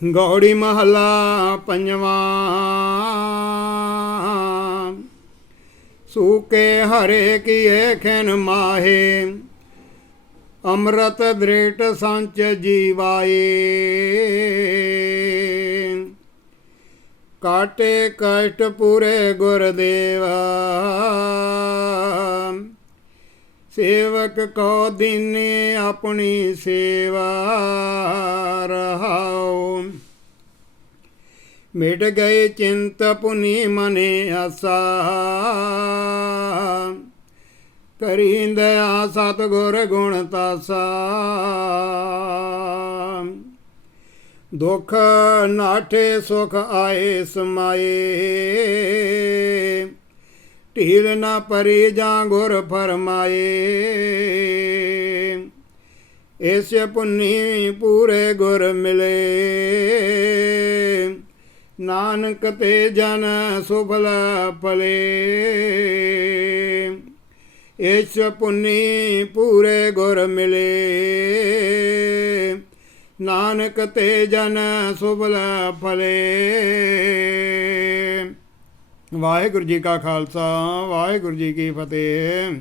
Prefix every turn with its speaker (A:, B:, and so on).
A: ਗੌੜੀ ਮਹੱਲਾ ਪੰਜਵਾਂ। ਸੂਕੇ ਹਰੇ ਕੀਏ ਖਿਨ ਮਾਹੇ, ਅੰਮ੍ਰਿਤ ਦ੍ਰਿਟ ਸੰਚ ਜੀਵਾਏ। ਕਾਟੇ ਕਸ਼ਟ ਪੂਰੇ ਗੁਰਦੇਵਾ, ਸੇਵਕ ਕੋ ਦੀਨੇ ਆਪਣੀ ਸੇਵਾ। ਮਿਟ ਗਏ ਚਿੰਤ ਪੁਨੀ ਮਨੇ ਆਸਾ। ਕਰੀਂਦ ਆ ਸਤਗੁਰ ਗੁਣ ਤਾਸਾ। ਦੁਖ ਨਾਠੇ ਸੁਖ ਆਏ ਸਮਾਏ। ਢੀਲ ਨਾ ਪਰੀ ਜਾਂ ਗੁਰ ਫਰਮਾਏ। ਇਸ ਪੁੰਨੀ ਪੂਰੇ ਗੁਰ ਮਿਲੇ। ਨਾਨਕ ਤੇ ਜਨ ਸੁਭਲ ਪਲੇ ਇਸ ਪੁੰਨੀ ਪੂਰੇ ਗੁਰ ਮਿਲੇ। ਨਾਨਕ ਤੇ ਜਨ ਸੁਭਲ ਫਲੇ ਵਾਹਿਗੁਰੂ ਜੀ ਕਾ ਖਾਲਸਾ, ਵਾਹਿਗੁਰੂ ਜੀ ਕੀ ਫਤਿਹ।